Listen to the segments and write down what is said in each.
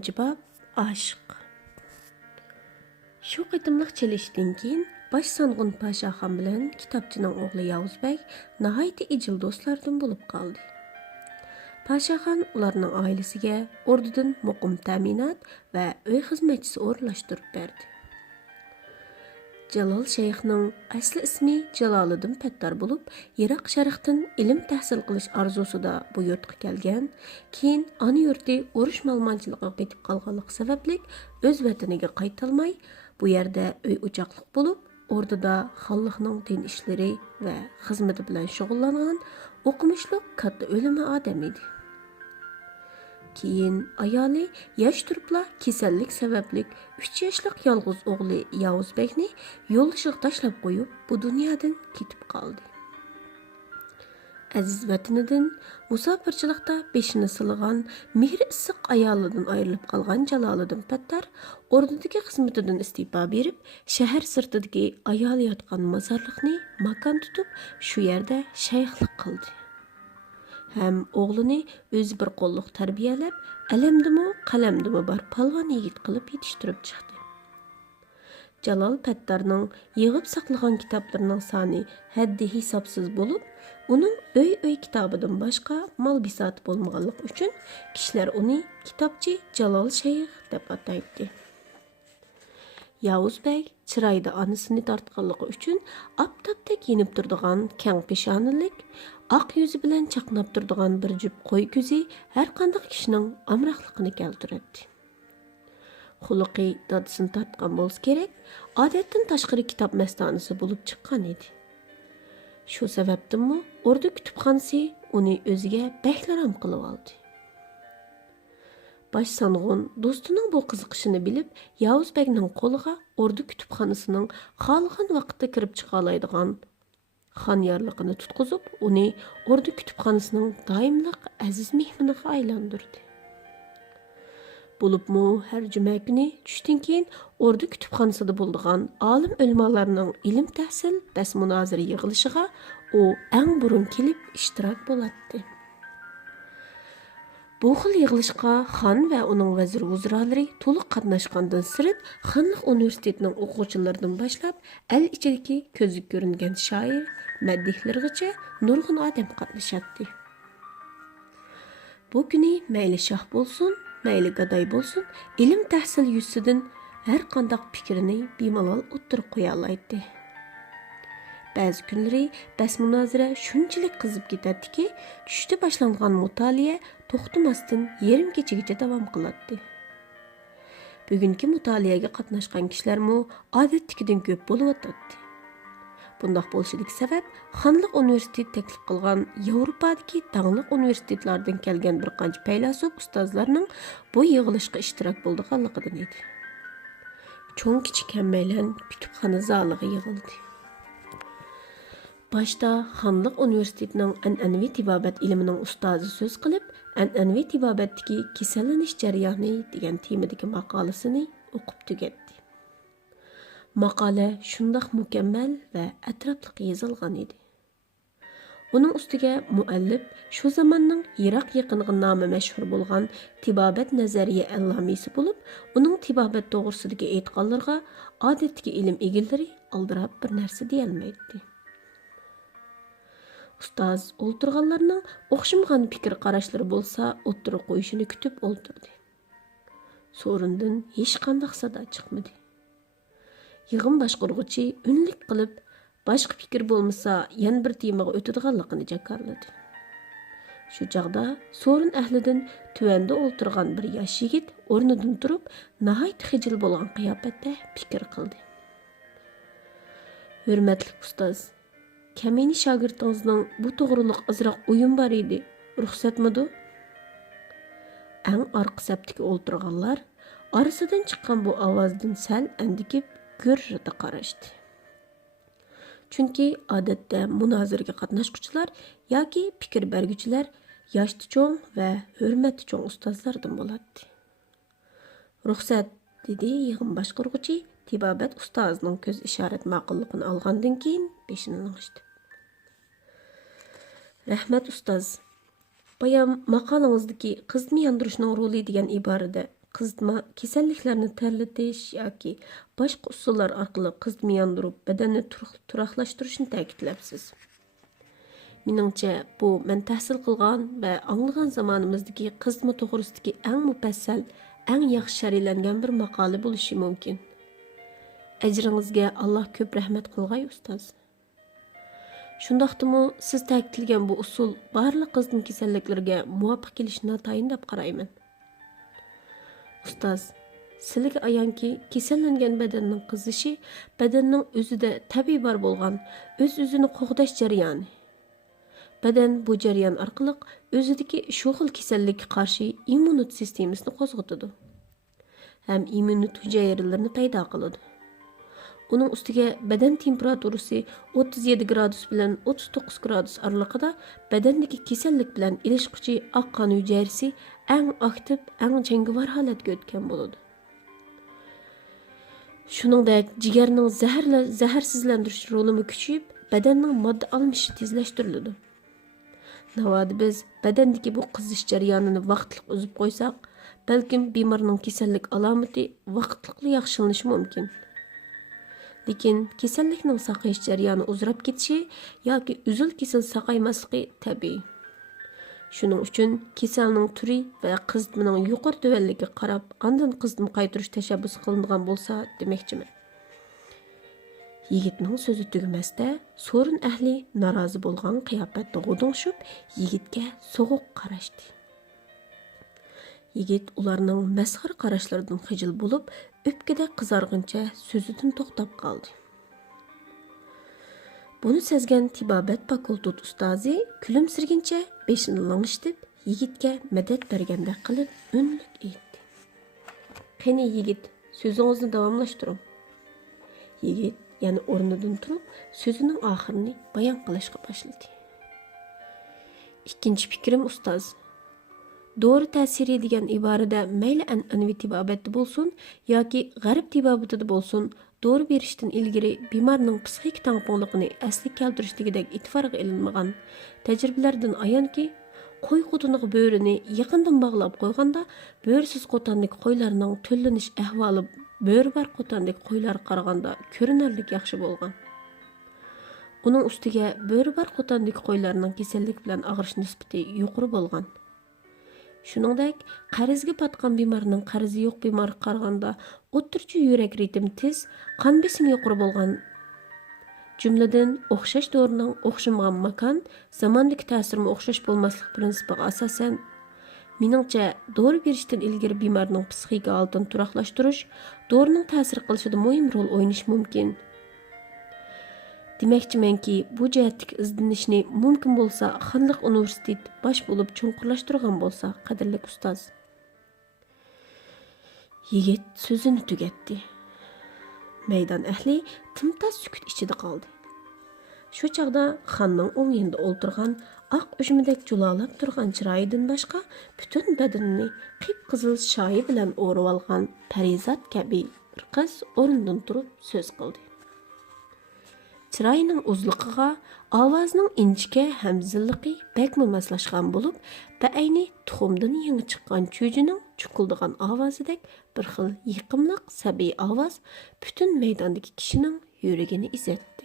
Birinci bab aşk. Şu qıtımlıq çelişdən keyin baş sanğın Paşaxan bilan kitapçının oğlu Yavuzbek nahayeti icil dostlardan bulup qaldı. Paşaxan ularning ailesiga ordudan muqim ta'minat va uy xizmatchisi o'rlashtirib berdi. Jalol Shayxning asli ismi Jaloliddin Pattar bo'lib, Iroq sharqdan ilm tahsil qilish arzusida bu yurtga kelgan, keyin ona yurti urush malmonchiligiga ketib qolganligi sababli o'z vataniga qaytolmay, bu yerda uy o'choqliq bo'lib, ordida xonlikning din ishlari va xizmati bilan shug'ullangan o'qimishli katta o'limi odam edi. Keyin ayoli yosh turibla kasallik sababli 3 yoshlik yolg'iz o'g'li Yavuzbekni yo'lishga tashlab qo'yib, bu dunyodan ketib qoldi. Aziz vatanidan musofirchilikda beshini silgan, mehri issiq ayolidan ayrilib qolgan Jaloliddin Pattar ordudagi xizmatidan istifa berib, shahar sirtidagi ayoli yotgan mozorlikni makon tutib, shu yerda shayxlik qildi. Hem oğlunu öz bir qo'lliq tarbiyalab, alamdimi, qalamdimi bar palvon yigit qilib yetishtirib chiqdi. Jalol Pattarning yig'ib saqlagan kitoblarining soni haddi hisobsiz bo'lib, uning uy kitobidan boshqa mol bisoti bo'lmaganligi uchun kishilar uni kitobchi Jalol Shayx deb ataydi. Yavuzbek chiroyda onasini tortganligi uchun aptapdek yenib turadigan keng peshonalik, oq yuzi bilan chaqnab turadigan bir jup qo'y ko'zi har qanday kishining amroqligini keltiradi. Xuluqi dadisini tortgan bo'lsa kerak, odatdan tashqari kitob mastonasi bo'lib chiqqan edi. Shu sababdanmi ordu kutubxonasi uni o'ziga baklaram qilib oldi. Baş sanğın dostuning bu qiziqishini bilib, Yavuzbekning qo'liga ordu kutubxonasining xohlagan vaqtda kirib chiqa oladigan xonyorligini tutqizib, uni ordu kutubxonasining doimliq aziz mehmoniga aylantirdi. Bo'libmi har juma kuni tushdan keyin ordu kutubxonasida bo'ladigan olim ulamolarning ilm tahsil bas munozara yig'ilishiga u eng burun kelib ishtirok bo'ladi. Bu xil yig'ilishga xon va uning vazir vuziralari to'liq qatnashgandan sirt, Xonlik universitetining o'quvchilaridan boshlab, el ichidagi ko'zga ko'ringan shoir, maddihlargacha nurg'un odam qatnashadi. Bu kuni mayli shoh bo'lsin, mayli gadoy bo'lsin, ilm tahsil yuzidan har qanday fikrini bemalol o'ttirib qo'ya oladi. Ba'zi kunlari bas munozara shunchalik qizib ketadiki, tushda boshlangan mutolaa to'xtamasdan yarim kechagacha davom qiladi. Bugungi mutolaaga qatnashgan kishilarmi odatdagidan ko'p bo'lib o'tadi. Bundoq bo'lishining sabab Xonlik universiteti taklif qilgan Yevropadagi tanglik universitetlardan kelgan bir qancha faylasuf ustozlarning bu yig'ilishga ishtirok bo'lganligidan edi. Cho'ng kichik hammaylar kutubxona zaliga yig'ildi. Başta Xonlik universitetining an'anaviy tibobat ilmining ustozi so'z qilib, an'anaviy tibobatdagi kasallanish jarayoni degan temadagi maqolasini o'qib tugatdi. Maqola shundoq mukammal va atrofli yozilgan edi. Uning ustiga muallif shu zamonning Iroq yaqiniga nomi mashhur bo'lgan tibobat nazariya allomisi bo'lib, uning tibobat to'g'risidagi aytganlarga odatdagi ilm egillari aldirab bir narsa deya olmaydi. Ustoz o'ltirganlarning o'xshamagan fikr qarashlari bo'lsa, o'ttirib qo'yishini kutib o'ltirdi. So'rindan hech qanday sado chiqmadi. Yig'in boshqaruvchi unlik qilib, boshqa fikr bo'lmasa, yana bir temaga o'tadiganligini jakarladi. Shu chaqda so'rin ahlidan tuvanda o'ltirgan bir yosh yigit o'rnidan turib, nihoyat xijil bo'lgan qiyofatda fikr qildi. Hurmatli ustoz, Kamini shogirdingizning bu to'g'riliq azroq o'yin bor edi. Ruxsatmidi? Eng orqa sapdagi o'ltirganlar orasidan chiqqan bu ovozdan sal andikib gurrida qarashdi. Chunki odatda munozaraga qatnashuvchilar yoki fikr berguvchilar yoshli cho'ng va hurmatli cho'ng ustozlardan bo'ladi. Ruxsat, dedi yig'in boshqaruvchi tibobat ustozining ko'z ishorat ma'qulligini olgandan keyin beshini g'ishdi. Rahmat ustoz. Bayan maqolangizdagi qizni yondirishning roli degan iborada qizitma kasalliklarni terletish yoki boshqa usullar orqali qizitma yondirib badanni turaqlashtirishni ta'kidlabsiz. Meningcha, bu men tahsil qilgan va anglagan zamonimizdagi qizitma to'g'risidagi eng mufassal, eng yaxshi sharhlangan bir maqola bo'lishi mumkin. Ajringizga Alloh ko'p rahmat qilg'ay, ustoz. Shundaqdimi, siz ta'kidlagan bu usul barliq qizitma kasalliklarga muvofiq kelishini tayin deb qarayman. Ustoz, sizlarga ayonki, kasallangan badanning qizishi badanning o'zida tabiiy bor bo'lgan o'z-o'zini qo'g'dash jarayoni. Badan bu jarayon orqali o'zidagi shu xil kasallikka qarshi immunit sistemasini qo'zg'atadi. Ham immunit hujayralarini paydo qiladi. Uning ustiga badan temperaturasi 37 gradus bilan 39 gradus oralig'ida badandagi kasallik bilan ilishquchi oq qon hujayrasi eng aktiv, eng jangovar holatga o'tgan bo'ladi. Shuningdek, jigarning zaharsizlantirish roli kuchayib, badanning modda almashishi tezlashtiriladi. Navoda biz badandagi bu qizish jarayonini vaqtliq uzib qo'ysak, balkim bemorning kasallik alomati vaqtliq yaxshilanishi mumkin. Lekin kasallikning saqayish jarayoni uzrab ketishi yoki uzil-kesil saqaymasligi tabiiy. Shuning uchun kasalning turi va qizitmaning yuqori tuvanligiga qarab, ondan qizitma qaytarish tashabbus qilingan bo'lsa demoqchiman. Yigitning so'zi tugamasda so'rin ahli norozi bo'lgan qiyofatda g'udingshib, yigitga so'g'uq qarashdi. Yigit ularning masxar qarashlaridan xijil bo'lib, o'pkada qizarguncha so'zidan to'xtab qoldi. Buni sezgan tibobat fakultet ustozi kulimsirguncha beshini lang'ishtib, yigitga madad berganda qilib unlik aytdi. Qani yigit, so'zingizni davomlashtiring. Yigit yana o'rnidan turib, so'zining oxirini bayon qilishga boshladi. Ikkinchi fikrim ustoz. Doğru ta'siri degan iborada mayli an'anaviy tibobatda bo'lsin yoki g'arb tibobatida bo'lsin, doğru berishdan ilgari bemorning psixik tangpunligini asli keltirish degidek e'tiborga ilinmagan tajribalardan ayonki, qo'y qutuniga bo'rini yaqindan bog'lab qo'yganda, bo'risiz qo'tandagi qo'ylarning to'llanish ahvoli bo'ri bor qo'tandagi qo'ylar qaraganda ko'rinarli yaxshi bo'lgan. Uning ustiga bo'ri bor qo'tandagi qo'ylarning kasallik bilan og'rish nisbati yuqori bo'lgan. Shuningdek, qarzga patgan bemorning qarzi yo'q bemorga qaraganda o'ttirchi yurak ritmi tez, qon besimi yuqori bo'lgan. Jumladan, o'xshash dorining o'xshamagan makon, zamondagi ta'sirmi o'xshash bo'lmaslik prinsipiga asosan, meningcha, dori berishdan ilgari bemorning psixik holatini turaqlashtirish, dorining ta'sir qilishida muhim rol o'ynashi mumkin. Demoqchimanki, bu jihatdagi izlanishni mumkin bo'lsa, Xonliq universitet bosh bo'lib cho'nqurlashtirgan bo'lsa, qadrli ustoz. Yigit so'zini tugatdi. Maydon ahli timtoz sukut ichida qoldi. Shu chaqda xonning o'ngida o'ltirgan, oq ujmidek julalab turgan chiroyidan boshqa butun badanini qip-qizil shoyi bilan o'rib olgan Parizat kabi bir qiz o'rnidan turib so'z qildi. Chiroyining uzliqiga ovozning inchika hamzilligi bakmi moslashgan bo'lib, ba'ayni tuxumdan yangi chiqqan cho'jining chuqildigan ovozidek bir xil yiqimliq sabiy ovoz butun maydondagi kishining yuragini izatdi.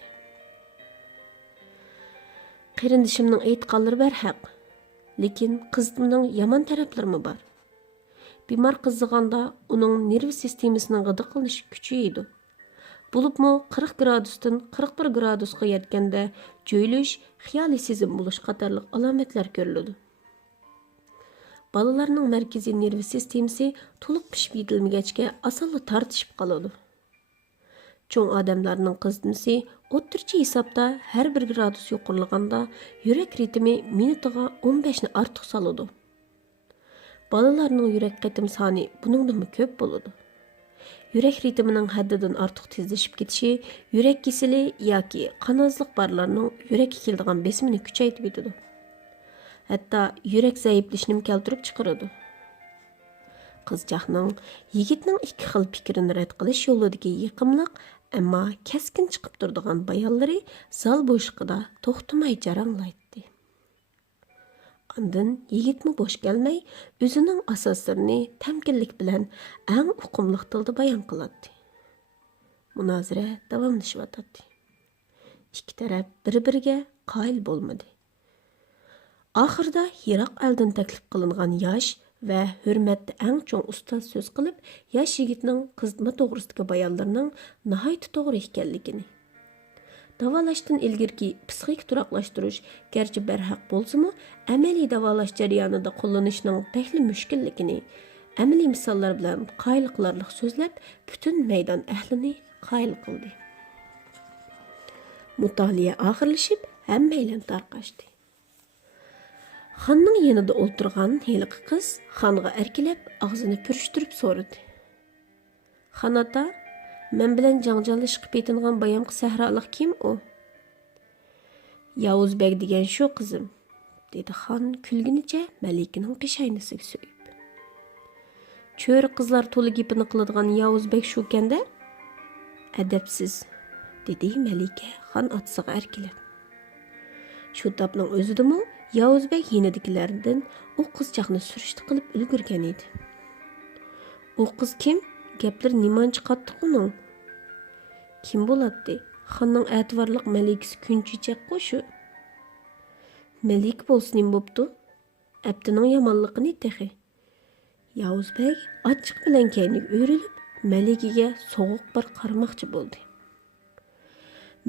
Qarindishimning aytganlari barhaq, lekin qizimning yomon taraflari bor. Bemor qiziganda uning nerv sistemasining g'idiqlanishi kuchayadi. Bulubmu 40 gradusdan 41 gradusga yetganda jo'ylish, xiyoliy sezim bo'lish qatorliq alomatlar ko'riladi. Balalarning markaziy nerv sistemasi to'liq pishib yetilmagachga osonla tortishib qoladi. Cho'ng odamlarning qizitmasi o'ttirchi hisobda har 1 gradus yuqorilganda yurak ritmi minutiga 15 ni ortiq soladi. Balalarning yurak qatim soni buningdan ko'p bo'ladi. Yurak ritmining haddidan ortiq tezlashib ketishi yurak kesili yoki qonozliq borlarning yurakka keladigan besimini kuchaytirib yetadi. Hatto yurak zaiflashini keltirib chiqaradi. Qizchaqning yigitning ikki xil fikrini rad qilish yo'lidagi yiqimliq, ammo keskin chiqib turadigan bayonlari zal bo'shliqida to'xtamay jaranglaydi. Ondan yigitmi boş gelmey, özünün asaslarını temkinlik bilen en uqumliq tilda bayon qiladi. Munozara davomlashyapti. İki taraf bir-biriga qoyil bo'lmadi. Oxirida Yiroq eldan taklif qilingan yosh va hurmatda eng cho'ng ustoz so'z qilib, yosh yigitning qizitma to'g'risidagi bayonlarining nihoyat to'g'ri ekanligini, davolashdan ilgirki psixik turaqlashtirish garchi barhaq bo'lsa-mu, amaliy davolash jarayonida qo'llanishning pahli mushkulligini, amaliy misollar bilan qoyil qilarliq so'zlab, butun maydon ahlini qoyil qildi. Mutolaa oxirlashib, hammaylar tarqashdi. Xonning yanida o'ltirgan heliqi qiz xonga erkilab, og'zini purishtirib so'radi. Xon ota, men bilan janjallashib ketingan bayamqi sahroliq kim u? Yavuzbek degan shu qizim, dedi xon kulgunicha Malikaning peshaynasiga so'yib. Cho'ri qizlar to'li gapini qiladigan Yavuzbek shu kanda? Adabsiz, dedi Malika xon otasiga erkilab. Shu topning o'zidimi Yavuzbek yenidikilardan o qizchaqni surishti qilib ulgurgan edi. O qiz kim? Gaplar nimancha qattiq uning? Kim bo'ladi? Xonning ativorliq malikasi kunchichaq qo'shu. Malik bo'lsin bo'pti. Abdining yomonligini tehi. Yavuzbek ochiq bilan kayniga o'rilib, Malikiga sovuq bir qarmoqchi bo'ldi.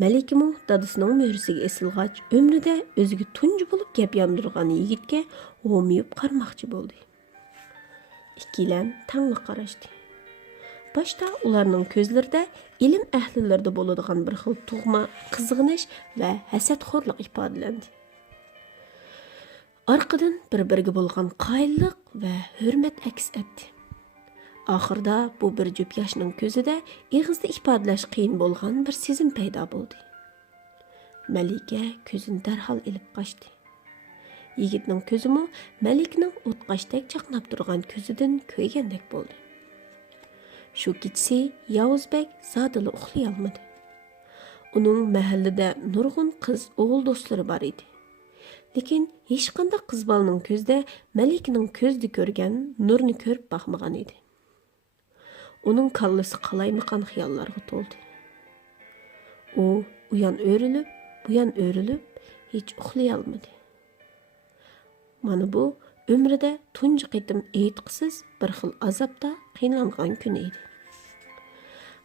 Malikimi dadasining mo'risiga esilg'ach, ömrida o'ziga tunji bo'lib gap yondirgan yigitga o'miyib qarmoqchi bo'ldi. Ikkilan tangli qarashdi. Boshda ularning ko'zlarida ilm ahlilarida bo'ladigan bir xil tug'ma, qizg'inish va hasadxo'rlik ifodalandi. Orqadan bir-biriga bo'lgan qoyillik va hurmat aks etdi. Oxirida bu bir jup yoshning ko'zida ig'izda ifodalash qiyin bo'lgan bir sezim paydo bo'ldi. Malika ko'zini darhol ilib qochdi. Yigitning ko'zimi Malikning o'tqashdek chaqnab turgan ko'zidan ko'ygandek bo'ldi. Shu kechasi Yavuzbek zodila uxlay olmadi. Uning mahallada nurg'un qiz o'g'il do'stlari bor edi. Lekin hech qanday qiz bolaning ko'zida Malikning ko'zda ko'rgan nurni ko'rib boqmagan edi. Uning kallasi qalaymaqan xiyollarga to'ldi. U uyan o'rilib, buyan o'rilib, hech uxlay olmadi. Mana bu ömrida tunji qitim aytqisiz bir xil azobda qiynalgan kun edi.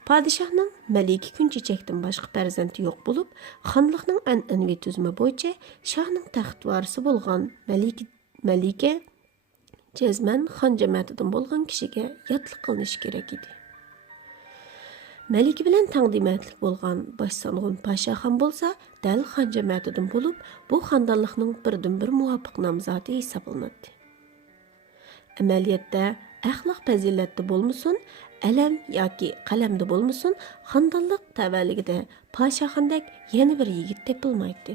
Padişahning Malika kunchechakdan boshqa farzandi yo'q bo'lib, xonliqning an'anaviy tuzumi bo'yicha shohning taxt varisi bo'lgan Malika jazman xon jamiyatidan bo'lgan kishiga yotliq qilinishi kerak edi. Malika bilan taqdimatlik bo'lgan boshsang'un Pashaxon bo'lsa, dal xon jamiyatidan bo'lib, bu xondanlikning birdan-bir muvofiq nomzodi hisoblanadi. Amaliyotda axloq fazilatda bo'lmasin, alam yoki qalamda bo'lmasin, xondanlik tavalligida Pashaxondek yana bir yigit topilmaydi.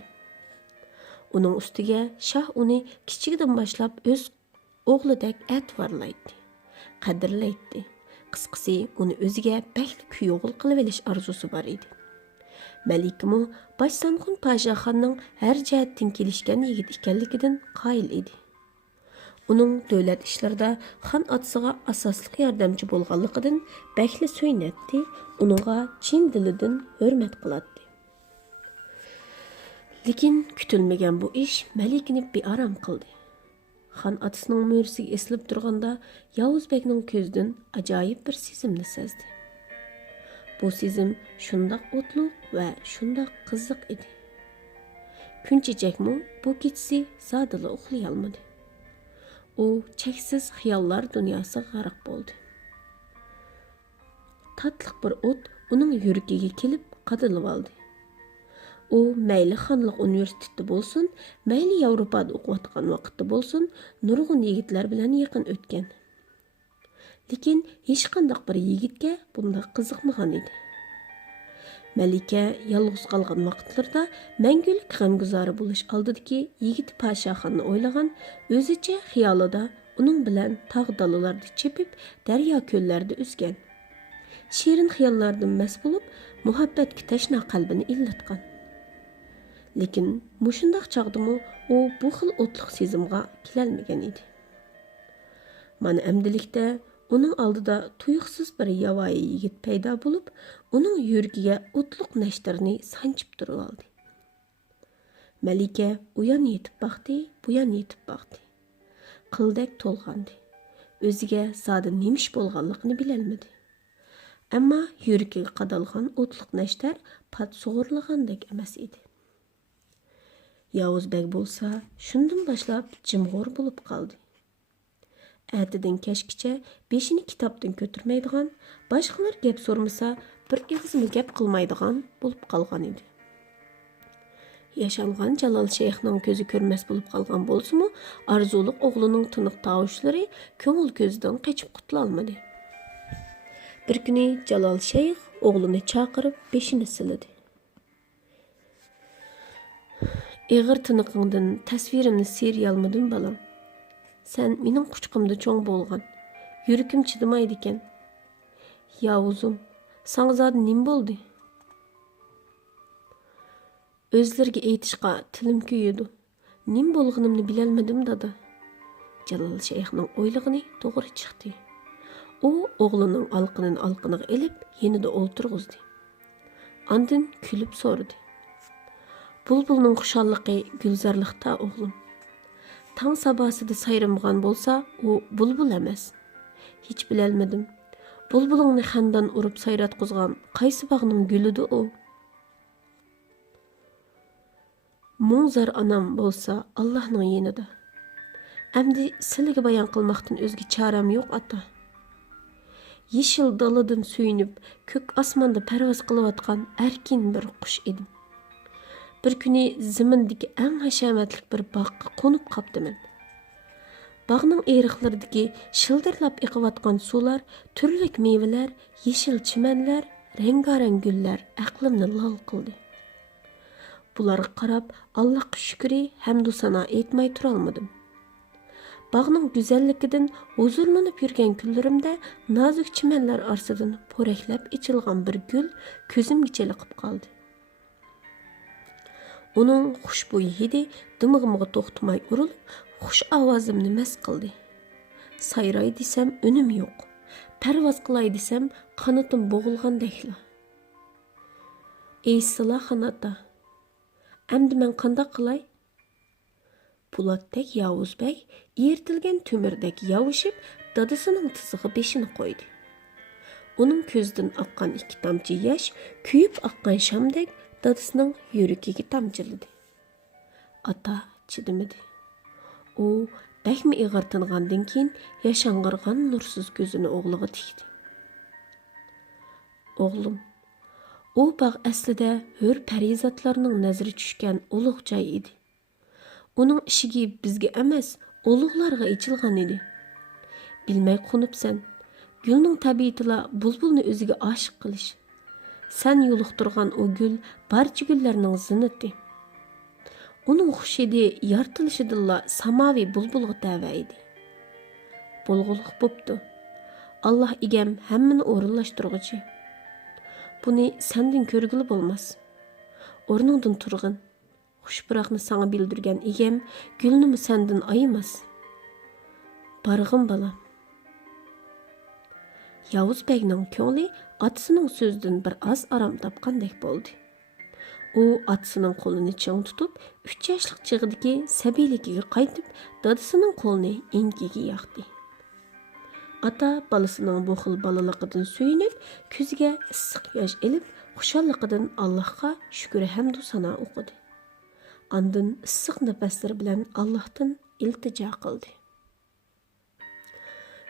Uning ustiga shoh uni kichikdan boshlab o'z o'g'lidek e'tiborlaydi, qadrlaydi. Qisqasi, uni o'ziga bakli kuyovul qilib olish orzusi bor edi. Malikimi Boshsanxon Pashaxonning har jihatdan kelishgan yigit ekanligidan qoyil edi. Uning davlat ishlarida xon otasiga asosli yordamchi bo'lganligidan bakli so'ynatdi, uningga chin dilidan hurmat qiladi. Lekin kutilmagan bu ish Malikni bearam qildi. Xon otasining mo'risiga esilib turganda Yavuzbekning ko'zidan ajoyib bir sezimni sezdi. Bu sezim shundoq o'tliq va shundoq qiziq edi. Kunchechakmi bu kechasi zodila uxlay olmadi. U cheksiz xiyollar dunyosiga g'arq bo'ldi. Tatliq bir o't uning yuragiga kelib qadilib oldi. U mayli xonliq universitetida bo'lsin, mayli Yevropada o'qiyotgan vaqtda bo'lsin, nurg'un yigitlar bilan yaqin o'tgan. Lekin hech qanday bir yigitga bunday qiziqmagan edi. Malika yolg'iz qolgan vaqtlarda mangulik g'amguzori bo'lish oldidagi yigit Pashaxonni o'ylagan, o'zicha xiyolida uning bilan tog' dalalarda chepib, daryo ko'llarda o'sgan. Shirin xiyollardan mast bo'lib, muhabbatga tashna qalbini illatgan. Lekin mushundaq chaqdımı o bu xil o'tliq sezimga kelolmagan edi. Mana amdilikda uning oldida tuyuqsiz bir yovvoyi yigit paydo bo'lib, uning yuragiga o'tliq nashtarni sanchib turib oldi. Malika u yon yetib baqdi, bu yon yetib baqdi. Qildak to'lg'andi. O'ziga zodi nemish bo'lganligini bilolmadi. Ammo yuragiga qadalgan o'tliq nashtar pat sug'urilgandek emas edi. Yavuzbek bo'lsa, shundan boshlab jimg'ur bo'lib qoldi. Ertadan kechgacha beshini kitobdan ko'tarmaydigan, boshqalar gap so'rmasa, bir ig'izmi gap qilmaydigan bo'lib qolgan edi. Yaşanğan Jalal Shayxning ko'zi ko'rmas bo'lib qolgan bo'lsa-mu, arzuliq o'g'lining tiniq tavushlari ko'ngil ko'zidan qochib qutula olmadi. Bir kuni Jalal Shayx o'g'lini chaqirib beshini siladi. Ig'ir tiniqingdan tasvirimni seriyalmadim balam. Sen mening quchqimda cho'ng bo'lgan. Yuragim chidamaydi ekan. Yavuzim, sana zodi nim bo'ldi? Özlerge aytishqa tilim kuyidi. Nim bo'lganimni bilolmadim dada. Jalal Shayxning o'ylig'ini to'g'ri chiqdi. U o'g'lining alqiniga ilib, yenida o'ltirg'izdi. Andin kulib so'radi. Bulbulning xushalliqi gulzarliqda o'g'lim. Tang sabosida sayramagan bo'lsa, u bulbul emas. Hech bilolmadim. Bulbulingni xandan urib sayratqizgan qaysi bog'ning gulidi u? Munzar anam bo'lsa Allohning yenida. Endi sizlarga bayon qilmoqdan o'zga charam yo'q ata. Yeşil daladan suyunib, ko'k osmonda parvoz qilayotgan erkin bir qush edim. Bir kuni zimindagi eng hashamatli bir bog'ga qo'nib qopdiman. Bog'ning eriqlaridagi shildirlab iqiyotgan suvlar, turli mevalar, yeşil chimanlar, rengarang gullar aqlimni lol qildi. Bularga qarab Allohga shukri hamdu sano aytmay tura olmadim. Bog'ning go'zalligidan huzurlanib yurgan kunlarimda nozik chimanlar orasidan po'raklab ichilgan bir gul ko'zimga chiliqib qoldi. Uning xushbo'y hidi dimig'imga to'xtamay urilib, xush ovozimni mast qildi. Sayray desam unim yo'q. Parvoz qilay desam qanotim bo'g'ilgandekla. Ey Silaxonata, endi men qanday qilay? Po'latdek Yavuzbek ertilgan to'mirdek yovishib, dadasining tizig'i beshini qo'ydi. Uning ko'zidan oqqan ikki tomchi yosh kuyib oqqan shamdek dadasining yuragiga tamchiladi. Ata chidamadi. U bakmi ig'ir tingandan keyin yashang'irgan nursiz ko'zini o'g'liga tikdi. O'g'lim, u bog' aslida hur parizatlarning nazari tushgan ulug' joy edi. Uning ishigi bizga emas, ulug'larga ichilgan edi. Bilmay qunibsan, gulning tabiatila bulbulni o'ziga oshiq qilish. Sen yo'liqtirgan o gul barcha gullarning zinnati. Uning xushidi yartilishidilla samavi bulbulga tava edi. Bulg'uluq bo'pti. Alloh egam hammani o'rinlashtirguchi. Buni sendin ko'rgili bo'lmas. O'rningdan turg'in. Xushbiroqni sana bildirgan egam gulni sendin ayımas. Barg'im balam. Yavuzbekning ko'ngli atasining so'zidan bir oz aram topgandek bo'ldi. U atasining qo'lini chang tutib, 3 yoshlik chig'idagi sabiyligiga qaytib, dadasining qo'lini enkiga yoqdi. Ata balasining bu xil balaliqidan suyunib, ko'ziga issiq yosh elib, xushalliqidan Allohga shukr hamdu sano o'qidi. Andin issiq nafaslar bilan Allohdan iltijo qildi.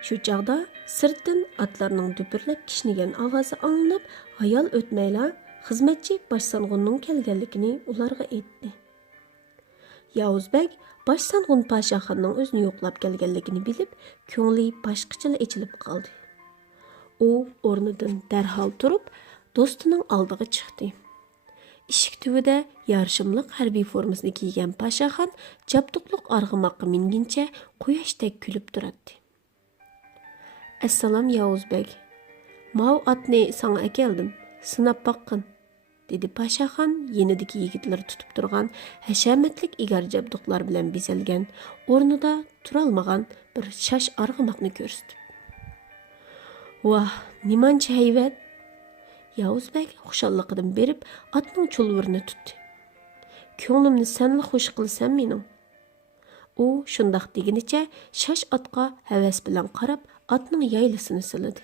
Shu chaqda sirtdan atlarning düpürlab kishnigan ovozi anglanib, hayal o'tmayla xizmatchi boshsang'unning kelganligini ularga aytdi. Yavuzbek boshsang'un Pashaxonning o'zini yo'qlab kelganligini bilib, ko'ngli boshqacha ichilib qoldi. U o'rnidan darhol turib, do'stining oldiga chiqdi. Eshik tubida yarshimliq harbiy formasini kiygan Pashaxon jabduqliq arg'umoqqa mingincha quyoshdak kulib turadi. Assalom Yavuzbek. Mau atni sana akeldim. Sinab baqqin. dedi Paşaxon yenidagi yigitlar tutib turgan hashamatlik egar jabduqlar bilan bezalgan o'rnida turolmagan bir shash arg'umoqni ko'rsatib. Vah, nimancha hayvat! Yavuzbek xushalliqidan berib atning chulvurini tutdi. Ko'nglimni senla xush qilsan mening. U shundoq deginicha shash atqa havas bilan qarab atning yaylisini siladi.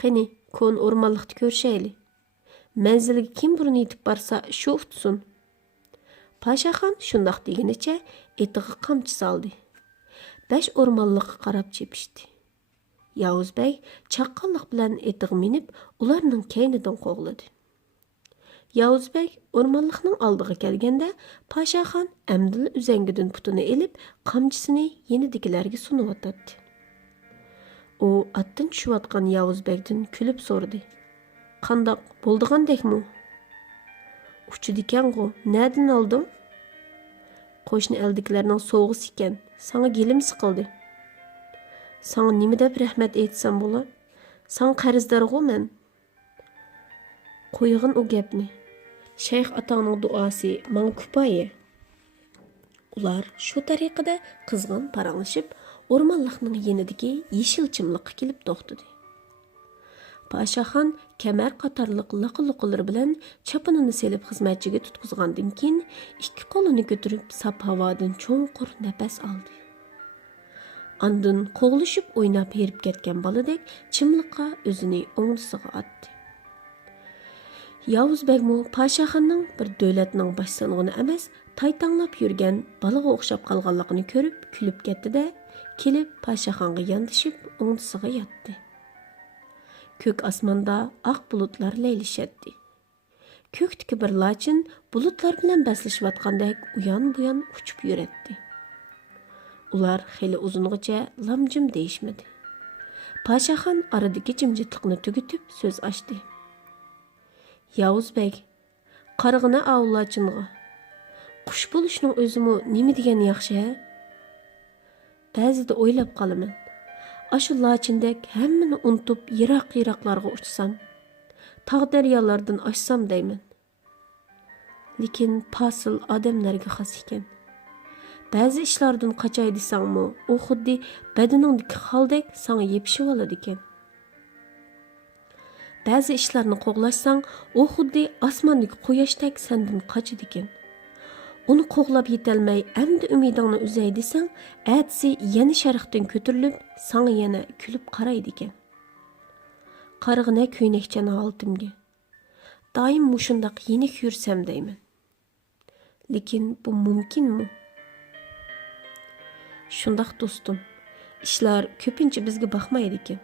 Qani, ko'n o'rmonliqda ko'rishayli. Manzilga kim burun yetib borsa shu utsin. Paşaxon shundoq deginicha etiga qamchi soldi. 5 o'rmonliqqa qarab chepishdi. Yavuzbek chaqqonlik bilan etiga minib, ularning keynidan qo'g'ladi. Yavuzbek o'rmonliqning oldiga kelganda, Paşaxon amdil uzangidan putini elib, qamchisini yenidikilarga sunib o'tadi. U atdan tushayotgan Yavuzbekdan kulib so'radi. Qandoq bo'ldigandekmi? Uchidikan-ku, nereden aldın? Qo'shni eldikilarning so'g'isi ekan, sana gelim siqildi. Sana nima deb rahmat aytsam bo'lar? San qarzdorg'u men. Qo'yg'in u gapni. Shayx atangning duosi menga kifoya. Ular shu tariqada qizg'in paranglashib, o'rmonliqning yenidagi yeshil chimliqqa kelib to'xtadi. Paşaxon kamar qatorliq laqi-luqilari bilan chapanini selib xizmatchiga tutqizgandan keyin ikki qo'lini ko'tarib sap havodan cho'nqur nafas oldi. Andin qo'g'lishib o'ynab herib ketgan boladek chimliqqa o'zini o'ngisiga otdi. Yavuzbekmi Paşaxonning bir davlatning boshsanig'ini emas, taytanlab yurgan balaga o'xshab qolganligini ko'rib kulib ketdi-da, kelib Paşaxonga yondashib o'ngisiga yotdi. Kök asmanda aq bulutlar leylishetdi. Kökteki bir laçın bulutlar bilen besleşivatqandek uyan-buyan uçup yüretti. Ular xeli uzungacha lamjim deyishmedi. Paşaxon aradagi jimjitlikni tugitib söz açtı. Yavuzbek, qarg'ina avlacınğa. Qush bo'lishning o'zimi nima degan yaxshi? Ba'zida o'ylab qolaman. Aşı laçindek hemmini unutup yiroq-yiroqlarga uçsam, tağ daryolardan aşsam deyman. Lekin fasıl odamlarga xos ekan. Ba'zi ishlardan qachay desangmi, u xuddi badaningdagi xoldek sana yepishib oladi ekan. Ba'zi ishlarni qo'g'lashsang, u xuddi osmondagi quyoshdak sendan qochadi ekan. Onu qo'g'lab yetolmay, endi umidingni uzay desang, atsi yana sharqdan ko'tarilib, sana yana kulib qaraydi ekan. Qarg'ina ko'ynakchani oltimga. Doim mushundaq yenik yursam deyman. Lekin bu mumkinmi? Shundaq do'stim, ishlar ko'pincha bizga baxmaydi ekan.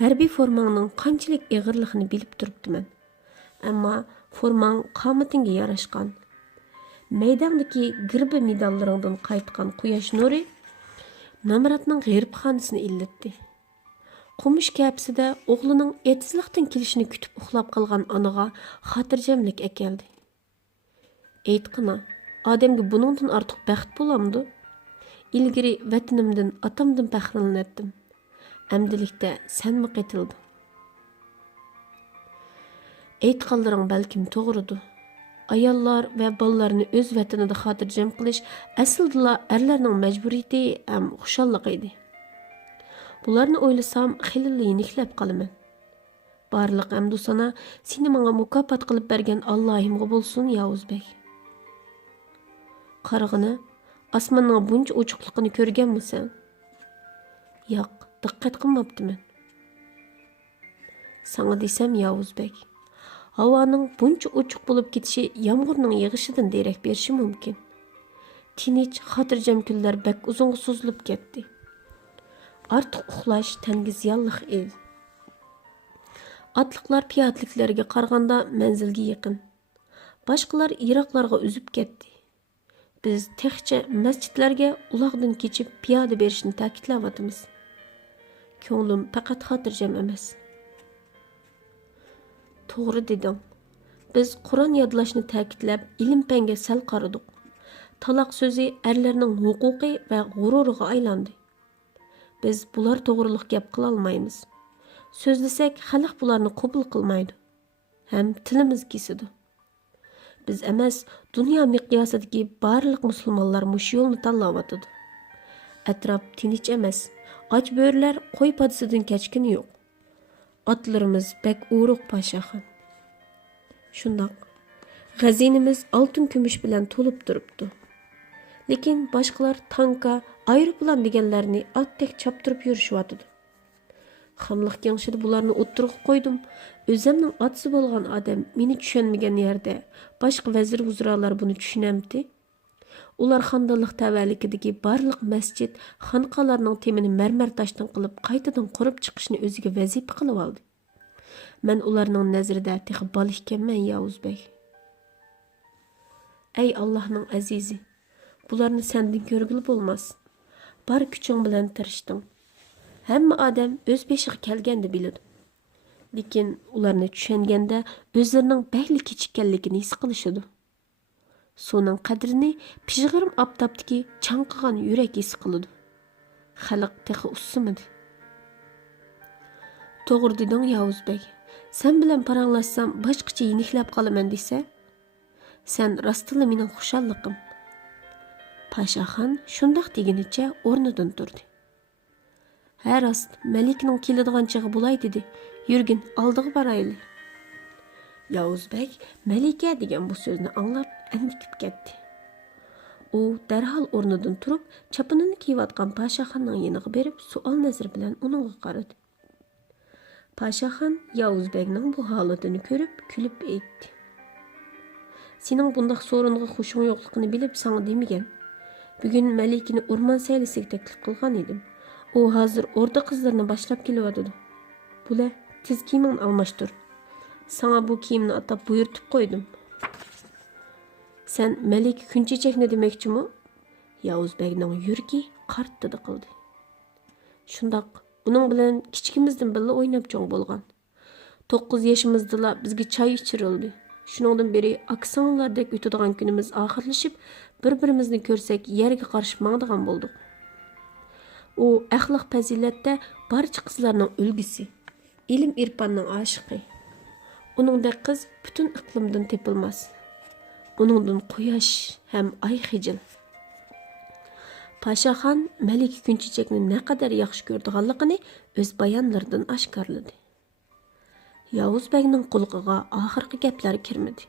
Harbiy formangning qanchalik og'irligini bilib turibdiman. Ammo formang qomatingga yarashgan. Meydandaki g'irbi medallaringdan qaytgan quyosh nuri Namratning g'iribxonasini illatdi. Qumush kapsida o'g'lining etizliqdan kelishini kutib uxlab qolgan onaga xotirjamlik akeldi. Aytqina, odamga buningdan ortiq baxt bo'lamdi? Ilgari vatanimdan, otamdan faxrlanatdim. Amdilikda senmi qaytilding? Aytqanlaring balkim to'g'ridir. Ayollar ve balalarını öz vatanida xotirjam qilish aslida erlarning majburiyati ham xushalliq edi. Bularni o'ylasam, xilli yeniklab qolaman. Barliq hamdu sana seni menga mukofot qilib bergan Allohimga bo'lsin, Yavuzbek. Qarg'ina, osmonning buncha ochiqligini ko'rganmisan? Yo'q, diqqat qilmabdiman. Sana desam, Yavuzbek, havoning buncha ochiq bo'lib ketishi yomg'irning yig'ishidan derak berishi mumkin. Tinch, xotirjam kunlar bak uzunga so'zilib ketdi. Ortiq uxlash tanga ziyonliq edi. Atliqlar piyodliklarga qaraganda manzilga yaqin. Boshqalar yiroqlarga uzib ketdi. Biz texcha masjidlarga uloqdan kechib piyoda berishni ta'kidlayapmiz. Ko'nglim faqat xotirjam emas. To'g'ri dedim. Biz Qur'on yodlashni ta'kidlab, ilm-fanga sal qaradik. Taloq so'zi erlarning huquqi va g'ururiga aylandi. Biz bular to'g'riliq gap qila olmaymiz. So'zlasak, xalq bularni qabul qilmaydi. hem tilimiz kesidi. Biz emas, dünya miqyasidagi barliq musulmonlar mush yo'lni tanlayotdi. Atrof tinch emas. Och bo'rilar qo'y podisidan kechgini yo'q. Otlarimiz bek uruq pashaxon. Shundoq, g'azinimiz oltin kumush bilan to'lib turibdi. Lekin boshqalar tanka, aeroplan deganlarni otdek choptirib yurishyotdi. Xamliq kengshida bularni o'ttirib qo'ydim. O'zimning otsi bo'lgan odam meni tushunmagan yerda boshqa vazir vuzrolar buni tushunamdi. Ular xandonliq tavallikidagi barliq masjid, xonqalarning temini marmar toshdan qilib qaytadan qurib chiqishni o'ziga vazifa qilib oldi. Men ularning nazarida texi bol ekanman, Yavuzbek. Ey Allohning azizi, bularni sendan ko'rgili bo'lmas. Bar kuching bilan tirishding. Hamma odam o'z beshiga kelganda biladi. Lekin ularni tushunganda o'zlarining bag'li kechikkanligini his qilishadi. So'ning qadrini pishg'irim oftobdagi chanqigan yurak his qiladi. Xalq texi ussimidi. To'g'ri deding, Yavuzbek. Sen bilan paranglashsam boshqacha yeniklab qolaman desa, sen rostila mening xushalliqim. Pashaxon shundoq degunicha o'rnidan turdi. Ha rost, Malikning keladigan chig'i bo'lay dedi. Yurgin, oldiga boraylik. Yavuzbek Malika degan bu so'zni anglab andikib ketdi. U darhol o'rnidan turib, chapinini kiyayotgan Pashaxonning yoniga berib, savol nazari bilan uningga qaradi. Pashaxon Yavuzbekning bu holatini ko'rib, kulib aytdi. Sening bundoq so'ringa xushing yo'qligini bilib, sana demagan. Bugun Malikani o'rmon saylisiga taklif qilgan edim. U hozir o'rda qizlarni boshlab kelyapti. Bular tez kiyimini almashtir. Sana bu kiyimni atab buyurtib qo'ydim. Sen Malik kunchechakni demakchimi? Yavuzbekning yuragi qarttidi qildi. Shundoq, uning bilan kichkimizdan birga o'ynab cho'ng bo'lgan. 9 yoshimizda bizga choy ichirildi. Shuningdan beri aksonlardek o'tadigan kunimiz oxirlashib, bir-birimizni ko'rsak yerga qarshi mangdigan bo'ldik. U axloq fazilatda barcha qizlarning ulgisi, ilm irfanning oshiqi. Uningdek qiz butun iqlimdan tepilmas. Uningdan quyosh ham oy xijil. Pashaxon Malik kunchechakni naqadar yaxshi ko'rdiganligini o'z bayonlaridan oshkorladi. Yavuzbekning qulog'iga oxirgi gaplar kirmadi.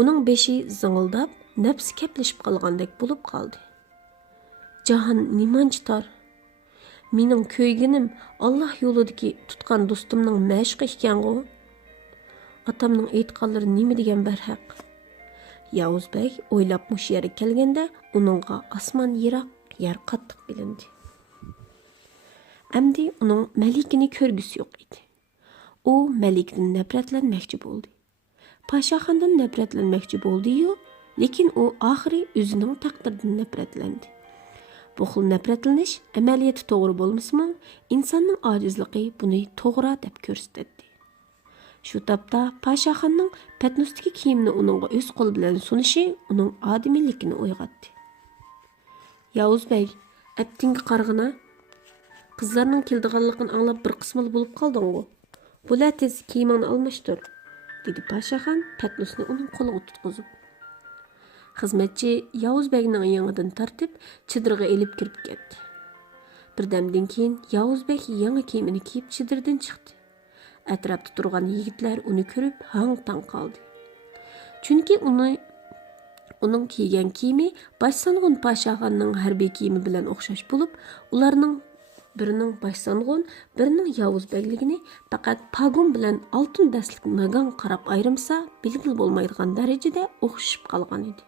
Uning beshi zing'ildab, nafsi kaplashib qolgandek bo'lib qoldi. Jahon nimancha tor. Mening ko'yginim Alloh yo'lidagi tutgan do'stimning mashqi ekan-ku. Atamning aytganlari nima degan barhaq. Yavuzbek o'ylab mush yerga kelganda uningga osmon yiroq, yer qattiq bilindi. Amdi uning Malikini ko'rgisi yo'q edi. U Malikdan nafratlanmoqchi bo'ldi. Pashaxondan nafratlanmoqchi bo'ldi-yu, lekin u oxiri o'zining taqdiridan nafratlandi. Bu xil nafratlanish amaliyoti to'g'ri bo'lmasmi, insonning ojizligi buni to'g'ri deb ko'rsatdi. Shu topda Pashaxonning patnusdagi kiyimni uningga o'z qo'li bilan sunishi uning odamiyligini uyg'otdi. Yavuzbek, aptinga qarg'ina, qizlarning keldiganligini anglab bir qismil bo'lib qolding-ku. Bular tez kiyimini almashtir, dedi Pashaxon patnusni uning qo'liga tutqizib. Xizmatchi Yavuzbekning yangidan tartib chidirga elib kirib ketdi. Birdamdan keyin Yavuzbek yangi kiyimini kiyib chidirdan chiqdi. Atrofda turgan yigitlar uni ko'rib hang-tang qoldi. Chunki uning kiygan kiyimi Başsanğun Pashaxonning harbiy kiyimi bilan o'xshash bo'lib, ularning birining Başsanğun, birining Yavuzbekligini faqat pagon bilan oltin daslik nagan qarab ayrimsa, bilgil bo'lmaydigan darajada o'xshashib qolgan edi.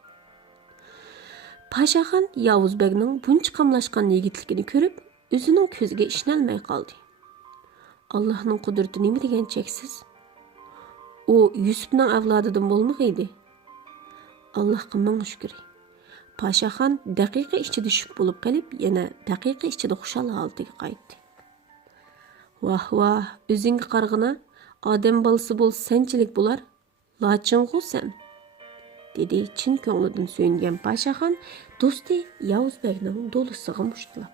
Pashaxon Yavuzbekning buncha qamlashgan yigitligini ko'rib, o'zining ko'ziga ishonolmay qoldi. Allohning qudrati nima degan cheksiz? U Yusufning avlodidan bo'lmaydi. Allohga ming shukr. Pashaxon daqiqa ichida shuk bo'lib qolib, yana daqiqa ichida xushal holatiga qaytdi. Vah vah, o'zingga qarg'ina, odam bolasi bo'lsa sanchilik bo'lar, lochingu sen, dedi chin ko'nglidan suyungan Pashaxon do'sti Yavuzbekning do'lisiga mushtlab.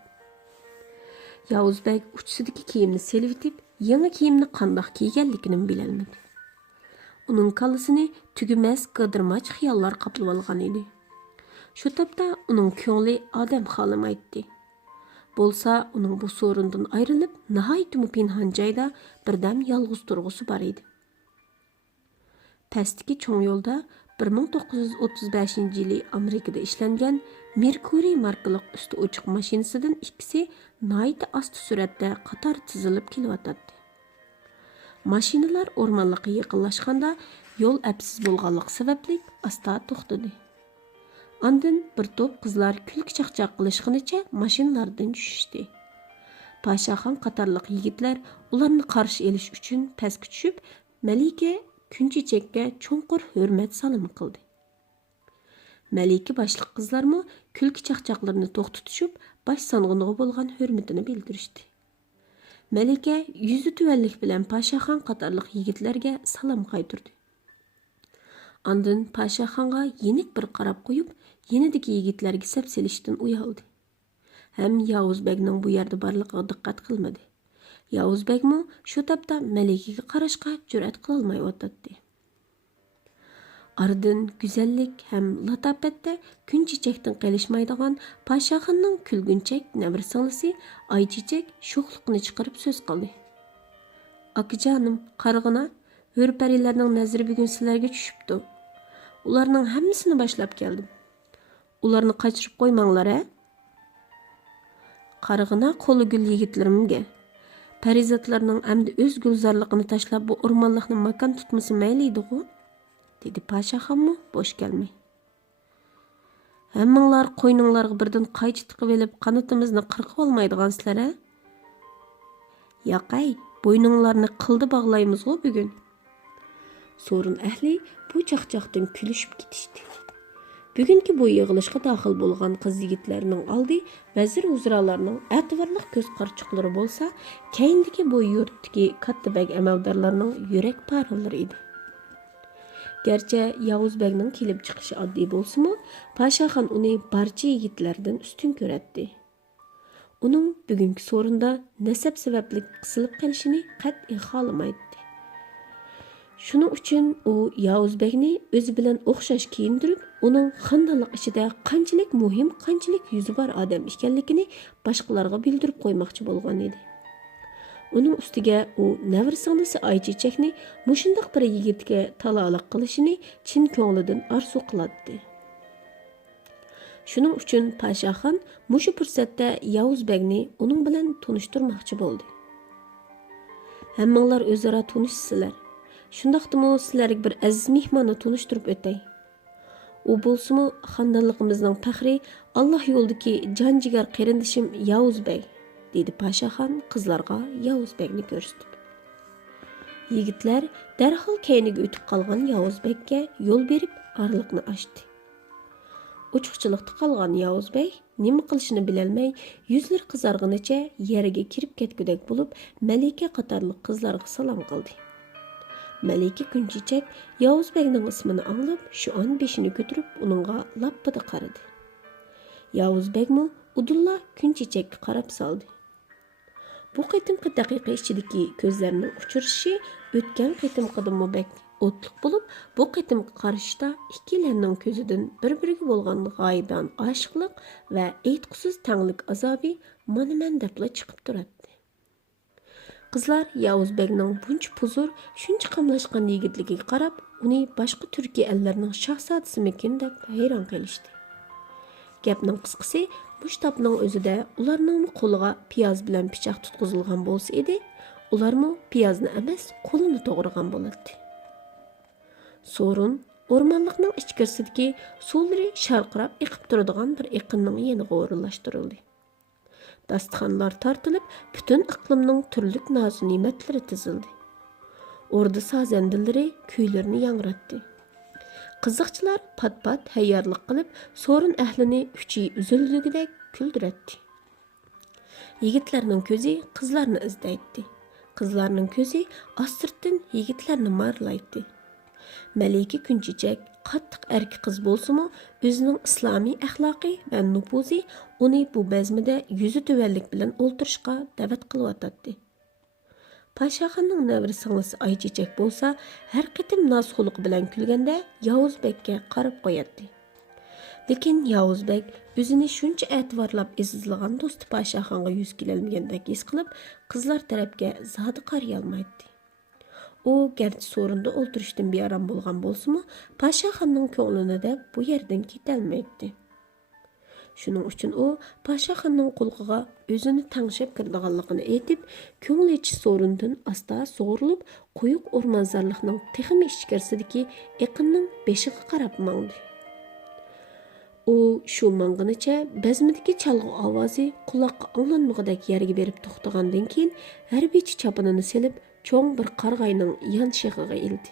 Yavuzbek uchsidagi kiyimni selivitib, yangi kiyimni qandoq kiyganligini bilolmadi. uning kallasini tugumas qidirmach xiyollar qoplab olgan edi. Shu topda uning ko'ngli odam xolamaydi. Bo'lsa, uning bu so'rindan ayrilib, nihoyat pinhon joyda birdam yolg'iz turg'usi bor edi. Pastki cho'ng yo'lda 1935 yili Amerikada ishlangan Mercury markali usti ochiq mashinasidan ikkisi nihoyat asta suratda qator tizilib kelyotdi. Mashinalar o'rmonlikqa yaqinlashganda yo'l apsiz bo'lganligi sababli asta to'xtadi. Ondan bir to'p qizlar kulki chaqchaq qilishganicha mashinalardan tushishdi. Pashaxon qatorliq yigitlar ularni qarshi olish uchun pastga tushib, Malika Kunchechakka cho'nqur hurmat salimi qildi. Malika boshliq qizlarmi kulki chaqchaqlarini to'xtatishib, bosh song'iniga bo'lgan hurmatini bildirishdi. Malika yuzi tuvanlik bilan Pashaxon qatorliq yigitlarga salom qaytirdi. Ondan Pashaxonga yenik bir qarab qo'yib, yenidagi yigitlarga sap selishdan uyaldi. Ham Yavuzbekning bu yerda borligiga diqqat qilmadi. Yavuzbekmi shu topda Malikaga qarashga jur'at qila olmay o'tdi. Ardın güzellik ham latafatda Kunchechakdan qilishmaydigan Pashaxonning kulgunchak nabir singlisi Aychechak sho'xliqni chiqarib so'z qildi. Akajonim, qarg'ina, hurparilarning nazari bugun sizlarga tushibdi. Ularning hammasini boshlab keldim. Ularni qochirib qo'ymanglar-a? Qarg'ina qo'li gul yigitlarimga. Parizatlarning amdi o'z gulzorligini tashlab bu o'rmonlikni makon tutmasa mayli edi-ku, dedi Pashaxonmi bo'sh kelmay. Hammanglar qo'yninglarga birdan qaychi tiqib olib, qanotimizni qirqib olmaydigansizlar-a? Yo'qay, bo'yninglarni qildi bog'laymiz-ku bugun. So'rin ahli bu chaqchaqdan kulishib ketishdi. Bugunki bu yig'ilishga daxil bo'lgan qiz yigitlarning oldi vazir uzralarning atvarliq ko'z qarchiqlari bo'lsa, keyindagi bu yurtdagi kattabak amaldorlarning yurak parillari edi. Gerçi Yavuzbekning kelib chiqishi oddiy bo'lsa-mu, Pashaxon uni barcha yigitlardan ustun ko'ratdi. Uning bugungi so'rinda nasab sababli qisilib qolishini qat'iy xohlamaydi. Shuning uchun u Yavuzbekni o'zi bilan o'xshash kiyindirib, uning xandonlik ichida qanchalik muhim, qanchalik yuzi bor odam ekanligini boshqalarga bildirib qo'ymoqchi bo'lgan edi. Uning ustiga u navir singlisi Aychechakni mushundoq bir yigitga talaloq qilishini chin ko'nglidan arzu qiladi. Shuning uchun Pashaxon mushu fursatda Yavuzbekni uning bilan tanishtirmoqchi bo'ldi. Hammanglar o'zaro tanishsizlar. Shundaqdimi sizlarga bir aziz mehmonni tanishtirib o'tay. U bo'lsa-mu xandonligimizning faxri Alloh yo'ldagi jon-jigar qarindishim Yavuzbek, dedi Pashaxon qizlarga Yavuzbekni ko'rsatib. Yigitlar darhol keyniga o'tib qolgan Yavuzbekka yo'l berib orliqni ochdi. Uchuqchilikda qolgan Yavuzbek nima qilishini bilolmay, yuzlari qizargunicha yeriga kirib ketgudek bo'lib, Malika qatorliq qizlarga salom qildi. Malika Kunchechak Yavuzbekning ismini anglab, shu an beshini ko'tarib uningga lappada qaradi. Yavuzbekmi udulla Kunchechakka qarab soldi. Bu qitimqi daqiqa ichidagi ko'zlarining uchrashishi o'tgan qitimqidanmi bek o'tliq bo'lib, bu qitimqi qarashda ikkilarning ko'zidan bir-biriga bo'lgan g'oyiban oshiqlik va aytqusiz tanglik azobi mana-man debla chiqib turadi. Qizlar Yavuzbekning buncha puzur, shuncha qamlashgan yigitligiga qarab, uni boshqa Turkiya ellarining shahzodasimikin deb hayron qolishdi. Gapning qisqasi, bu shtobning o'zida ularning qo'liga piyoz bilan pichoq tutqizilgan bo'lsa edi, ularmi piyozni emas, qo'lini to'g'rigan bo'ladi. So'rin o'rmonlikning ichkarisidagi suvlari sharqirab eqib turadigan bir iqinning yeniga o'rinlashtirildi. Dasturxonlar tortilib, butun iqlimning turli nozik ne'matlari tizildi. Orda sazandalari kuylarini yangratdi. Qiziqchilar pat-pat hayyorlik qilib, so'rin ahlini uchi uzildigidek kuldiratdi. Yigitlarning ko'zi qizlarni izdaydi. Qizlarning ko'zi astirtdan yigitlarni marlaydi. Malika Kunchechak qattiq erki qiz bo'lsa-mu, o'zining islomiy axloqi va nufuzi uni bu bazmida yuzi tuvanlik bilan o'ltirishga da'vat qilyotdi. Paşaxanның nəvri sыңlısı Ayçiçek bolsa, hər qitim naz xuluqi bilan kulganda Yavuzbekka qarab qoyatdi. Lekin Yavuzbek o'zini shuncha e'tiborlab izizlagan do'sti Paşaxonga yuz kelolmagandek his qilib, qizlar tarafga zodi qaray olmaydi. U garchi so'rinda o'ltirishdan bearam bo'lgan bo'lsa-mu, Paşaxonning ko'nglini deb bu yerdan ketolmaydi. Shuning uchun u Paşaxonning qulqiga o'zini tangshab kirdiganligini aytib, ko'ngli ichi so'rindan asta sug'urilib, quyuq o'rmonzorlikning texmi ichkarisidagi iqinning beshiga qarab mangdi. U shu mang'inicha bazmidagi chalg'u ovozi quloqqa anglanmag'idek yerga berib to'xtagandan keyin harbiychi chopinini silib, cho'ng bir qarg'ayning yon shig'iga ildi.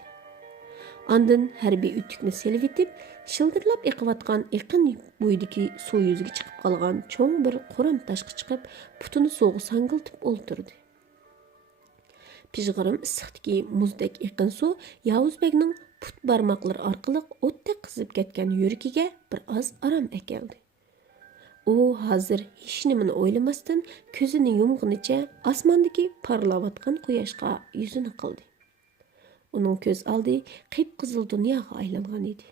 Andın hərbiy ütükni selib etib, şıldirlab eqivatqan iqin bo'yidagi suv yuziga chiqib qolgan cho'ng bir qo'ram tashqa chiqib, putini suvga sangiltib o'ltirdi. Pijg'irim issiqdagi muzdek iqin suv Yavuzbekning put barmoqlari orqali o'tdek qizib ketgan yuragiga bir oz arom akeldi. U hozir hech nimani o'ylamasdan ko'zini yumg'inicha osmondagi parlayotgan quyoshga yuzini qildi. Uning ko'z oldi qip-qizil dunyoga aylangan edi.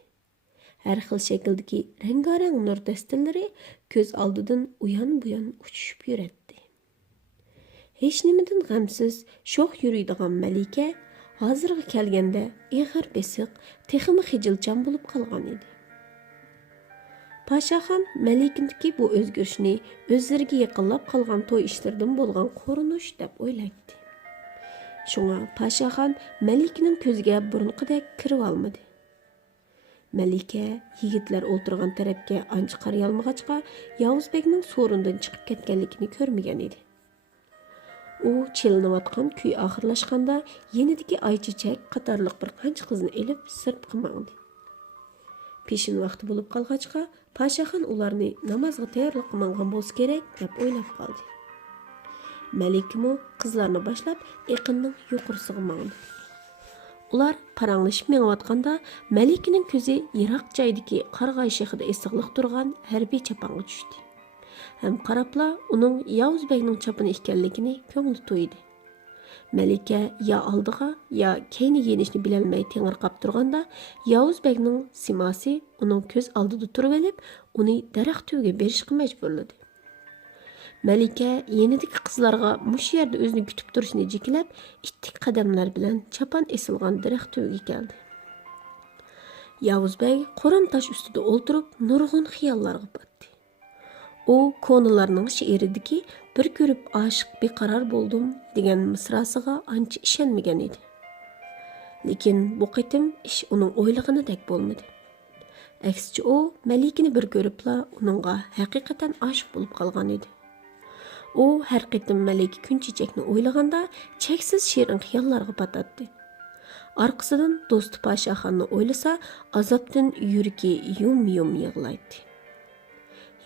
Har xil shakldagi rangarang nur dastillari ko'z oldidan uyon-buyon uchishib yuradi. Hech nimadan g'amsiz, sho'x yuradigan Malika hozirga kelganda ig'ir besiq, texmi xijilchan bo'lib qolgan edi. Paşaxon Malikindagi bu o'zgarishni o'zlariga yaqinlab qolgan to'y ishlaridan bo'lgan qo'rinish deb o'ylaydi. Şuna Paşaxon Malikaning ko'ziga burunqidek kirib olmadi. Malika yigitlar o'ltirgan tarafga ancha qaray olmag'achqa Yavuzbekning so'rindan chiqib ketganligini ko'rmagan edi. U chilinayotgan kuy oxirlashganda yenidagi Ayçiçek qatorliq bir qancha qizni elib sirtqa mangdi. Peshin vaqti bo'lib qolg'achqa Paşaxon ularni namozga tayyorlik qilgan bo'lsa kerak deb o'ylab qoldi. Malikmu qizlarni boshlab iqinning yuqorisiga mangdi. Ular paranglashib mengayotganda Malikining ko'zi yiroq joydagi qarg'ay shexida issiqliq turgan harbiy chapanga tushdi. Ham qarabla uning Yavuzbekning chapini ekanligini ko'ngli to'ydi. Malika ya oldiga ya keyniga yenishni bilolmay tengirqab turganda Yavuzbekning simosi uning ko'z oldida turib olib, uni daraxt tubiga berishga majburladi. Malika yenidagi qizlarga mush yerda o'zini kutib turishni jiklab, ittik qadamlar bilan chapan esilgan daraxt tubiga keldi. Yavuzbek qo'ram tosh ustida o'ltirib, nurg'un xiyollarga batdi. U ko'nlarning she'ridagi bir ko'rib oshiq beqaror bo'ldim degan misrasiga ancha ishonmagan edi. Lekin bu qitim ish uning o'ylaganidek bo'lmadi. Aksicha u Malikani bir ko'ribla uningga haqiqatan oshiq bo'lib qolgan edi. U har qitim Malika Kunchechakni o'ylaganda cheksiz shirin xiyollarga patadi. Orqasidan do'sti Paşaxonni o'ylasa, azobdan yuragi yum-yum yig'laydi.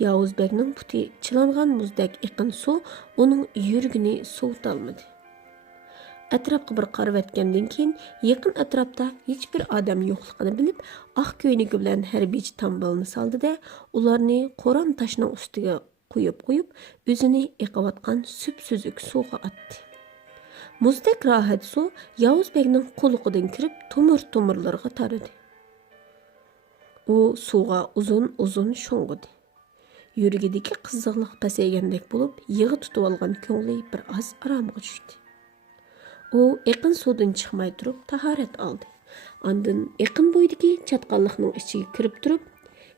Yavuzbekning puti chilangan muzdek iqin suv uning yuragini sovutolmadi. Atrofga bir qarab o'tgandan keyin yaqin atrofda hech bir odam yo'qligini bilib, oq ko'ynagi bilan harbiychi tambalni soldi-da, ularni qo'ram toshning ustiga qo'yib, o'zini iqayotgan sup-suzuk suvga atdi. Muzdek rohat suv Yavuzbekning qo'liqidan kirib, tomir-tomirlarga taradi. U suvga uzun-uzun sho'ng'idi. Yuragidagi qiziqlik pasaygandek bo'lib, yig'i tutib olgan ko'ngli bir oz oromga tushdi. U iqin suvdan chiqmay turib tahorat oldi. Ondan iqin bo'yidagi chatqonlikning ichiga kirib turib,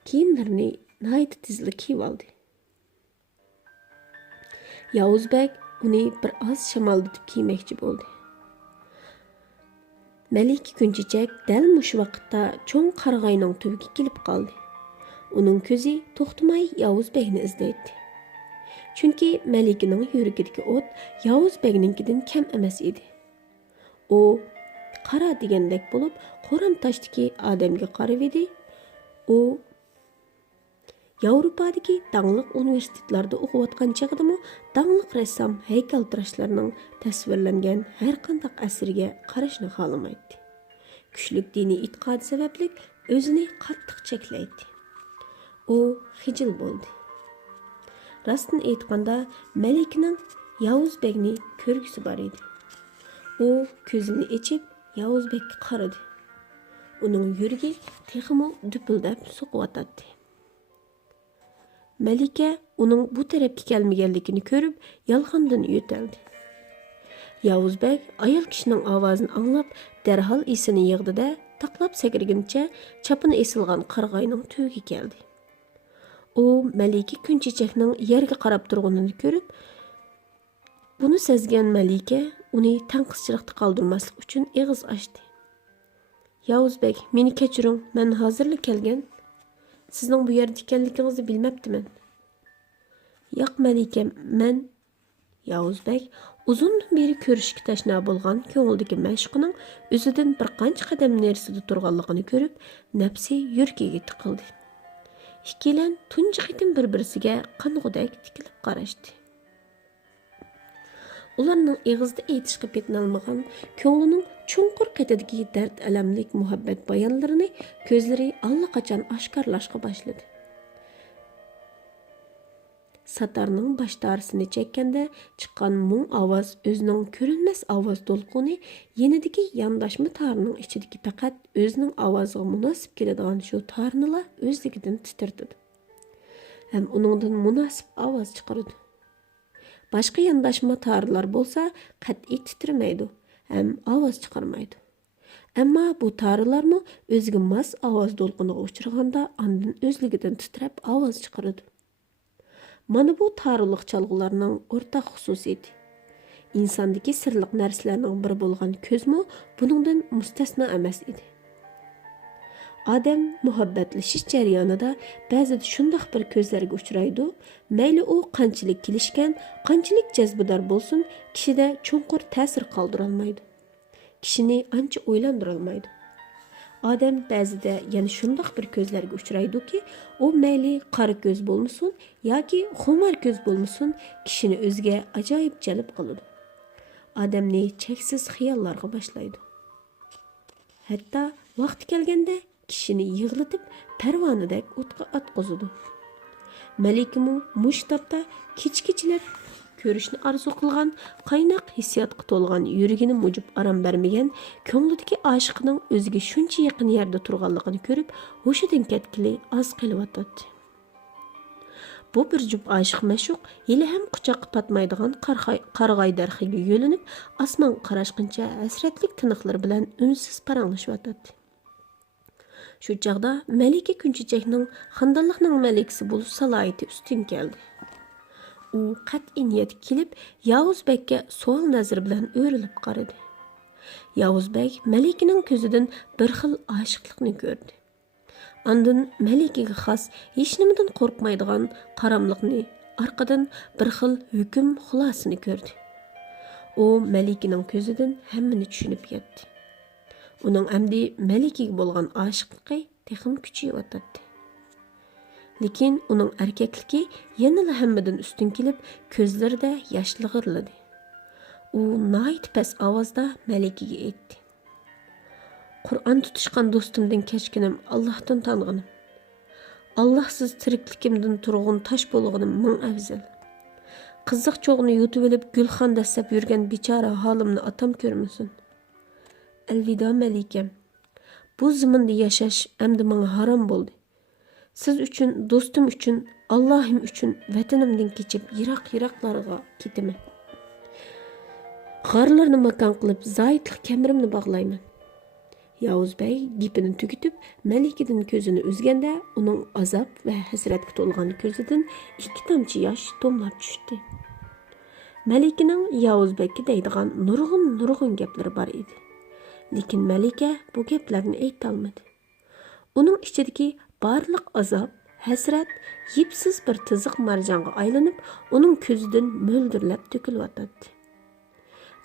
kiyimlarini nihoyat tezlik kiyib oldi. Yavuzbek uni bir oz shamollatib kiymoqchi bo'ldi. Malika Kunchechak dal mush vaqtda cho'ng qarg'ayning tubiga kelib qoldi. Uning ko'zi to'xtamay Yavuzbekni izlaydi. Chunki Malikaning yuragidagi o't Yavuzbekninkidan kam emas edi. U qara degandek bo'lib, qo'ram toshdagi odamga qarab edi. U Yevropadagi dangliq universitetlarda o'qiyotgan chaqdimi, dangliq rassom haykaltirashlarining tasvirlangan har qanday asrga qarashni xohlamaydi. Kuchlik diniy e'tiqodi sababli o'zini qattiq cheklaydi. U xijil bo'ldi. Rostini aytganda, Malikaning Yavuzbekni ko'rgisi bor edi. O ko'zini ochib Yavuzbekka qaradi. Uning yuragi texmo düpüldab so'qiyotdi. Malika uning bu tarafga kelmaganligini ko'rib, yolg'ondan yo'taldi. Yavuzbek ayol kishining ovozini anglab, darhol esini yig'di-da, taqlab sakrigunicha chapini esilgan qarg'ayning tuviga keldi. O Malika kunchechakning yerga qarab turganini ko'rib, buni sezgan Malika uni tanqischilikda qoldirmaslik uchun og'iz ochdi. Yavuzbek, meni kechiring, men hozirla kelgan. Sizning bu yerda ekanligingizni bilmabdiman. Yo'q Malika, men Yavuzbek uzundan beri ko'rishga tashna bo'lgan ko'ngildagi mashqining o'zidan bir qancha qadam nerisida turganligini ko'rib, nafsi yurkiga tiqildi. Ikkilan tunji qitim bir-birisiga qangudak tikilib qarashdi. Ularning eg'izda aytishga petinolmagan, ko'nglining chunqur qetidagi dard alamlik muhabbat bayonlarini ko'zlari allaqachon oshkorlashga boshladi. Satarning bosh tarisini chekkanda chiqqan mung ovoz o'zining ko'rinmas ovoz to'lqini yenidagi yondashma tarining ichidagi faqat o'zining ovoziga munosib keladigan shu tarnila o'zligidan titirdi. Ham uningdan munosib ovoz chiqardi. Başqa yondashma tarlar bo'lsa qat'iy titirmaydi, ham ovoz chiqarmaydi. Ammo bu tarlarmi o'ziga mos ovoz to'lqiniga uchraganda ondan o'zligidan titrab ovoz chiqardi. Mana bu tarliq chalg'ularning o'rtaq xususiyati. İnsandagi sirliq narsalarning biri bo'lgan ko'zmi buningdan mustasno emas edi. Odam muhabbatlashish jarayonida ba'zida shundoq bir ko'zlarga uchraydi, mayli u qanchalik kelishgan, qanchalik jazbador bo'lsin, kishida chunqur ta'sir qoldira olmaydi. Kishini ancha o'ylantira olmaydi. Odam ba'zida yana shundoq bir ko'zlarga uchraydi-ki, u mayli qora ko'z bo'lmasin yoki xumar ko'z bo'lmasin, kishini o'ziga ajoyib jalb qiladi. Odamni cheksiz xiyollarga boshlaydi. Hatto vaqti kelganda kishini yig'latib parvonadek o'tqa atqizadi. Malikmu mushtobda kech-kechlab ko'rishni orzu qilgan, qaynoq hissiyotga to'lgan yuragini mujib aram bermagan, ko'nglidagi oshiqning o'ziga shuncha yaqin yerda turganligini ko'rib, hushidan ketgili oz qilyotdi. Bu bir jup oshiq mashuk hali ham quchoqqa patmaydigan qarg'ay darxiga yo'linib, osmon qarashqincha hasratlik tiniqlari bilan unsiz paranglashayotdi. Shu chaqda Malika kunchechakning xandonliqning malikasi bo'lib salohiyati ustun keldi. U qat'iy niyat kelib Yavuzbekka savol nazari bilan o'rilib qaradi. Yavuzbek Malikaning ko'zidan bir xil oshiqlikni ko'rdi. Ondan Malikaga xos hech nimadan qo'rqmaydigan qaramliqni, orqadan bir xil hukm xulosini ko'rdi. U Malikaning ko'zidan hammani tushunib yetdi. Uning amdi Malikaga bo'lgan oshiqligi texim kuchayotdi. Lekin uning erkakligi yanada hammadan ustun kelib, ko'zlarida yosh lig'irladi. U nayt past ovozda Malikaga aytdi: "Qur'on tutishgan do'stimdan kechkinim, Allohdan tanig'inim. Allohsiz tirikligimdan turg'un tosh bo'lganim ming afzal. Qiziq cho'g'ni yutib olib gulxon dastab yurgan bechora holimni atam ko'rmasin. Elvida Malikam. Bu zaminda yashash endi menga harom bo'ldi. Siz uchun, do'stim uchun, Allohim uchun vatanimdan kechib yiroq-yiroqlarga ketaman. G'arlarni makon qilib, zoitlik kamirimni bog'layman." Yavuzbek gapini tugitib, Malikadan ko'zini uzganda, uning azob va hasratga to'lgan ko'zidan ikki tomchi yosh tomlab tushdi. Malikaning Yavuzbekka deydigan nurg'un gaplari bor edi. Lekin Malika bu gaplarni ayta olmadi. Uning ichidagi barliq azob, hasrat yipsiz bir tiziq marjonga aylanib, uning ko'zidan mo'ldirlab to'kilyotdi.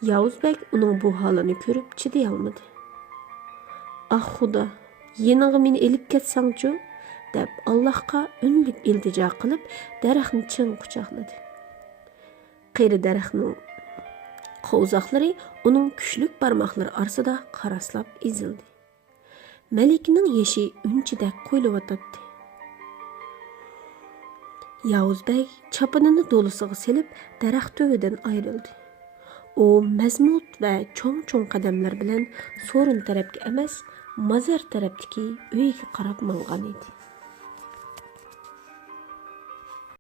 Yavuzbek uning bu holini ko'rib chiday olmadi. "Ah Xudo, yeniga meni elib ketsangchu" deb Allohga unlik iltijo qilib, daraxtni chin quchoqladi. Qiyri daraxtning qo'zoqlari uning kuchlik barmoqlari orasida qaraslab ezildi. Malikaning yeshi unchida qo'yilib Yavuzbek chapinini do'lisiga selib, daraxt tuvidan ayrildi. u mazmut va cho'ng-cho'ng qadamlar bilan so'rin tarafga emas, mazar tarafdagi uyiga qarab mangan edi.